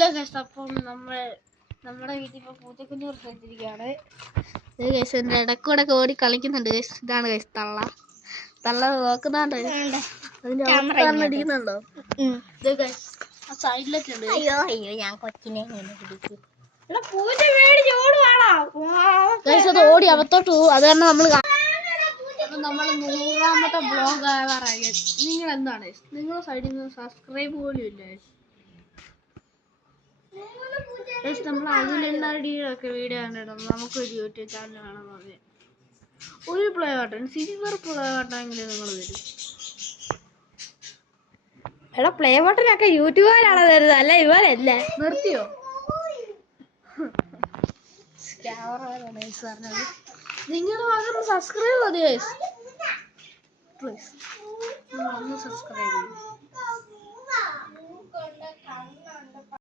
Hello guys, അപ്പം നമ്മുടെ വീട്ടിൽ ഇപ്പോൾ പൂച്ചക്കുഞ്ഞ് പ്രസവിച്ചിരിക്കുകയാണ്. ഗൈസ് എൻ്റെ ഇടക്കൂടെ ഓടി കളിക്കുന്നുണ്ട് ഗൈസ്. ഇതാണ് ഗൈസ് തള്ള നോക്കുന്നുണ്ട്. അതിൻ്റെ അടിക്കുന്നുണ്ടോ? ഇത് ഗൈസ് ആ സൈഡിലൊക്കെ ഉണ്ട്. അയ്യോ ഞാൻ കൊച്ചിനെ ഗൈസ് അത് ഓടി അകത്തോട്ട് പോകും. അത് കാരണം നമ്മൾ 100ാമത്തെ ബ്ലോഗ് ആവാറായി. നിങ്ങൾ എന്താണ് നിങ്ങളുടെ സൈഡിൽ നിന്ന് സബ്സ്ക്രൈബ് പോലും ഇല്ല. നമ്മൾ അതിലെല്ലാവരുടെയൊക്കെ വീഡിയോ കണ്ടിടും. നമുക്കൊരു യൂട്യൂബ് ചാനൽ വേണമെന്ന് പറഞ്ഞ് ഒരു പ്ലേ ബട്ടൺ, സിൽവർ പ്ലേ ബട്ടണെങ്കിലും നിങ്ങൾ വരും. എടാ പ്ലേ ബട്ടനൊക്കെ യൂട്യൂബിലാണോ തരുന്നത്? അല്ല ഇവരല്ലേ. നിർത്തിയോ? പറഞ്ഞത് നിങ്ങളുടെ ഭാഗത്ത് സബ്സ്ക്രൈബ് മതി പ്ലീസ്. ഒന്ന് സബ്സ്ക്രൈബ് ചെയ്യും.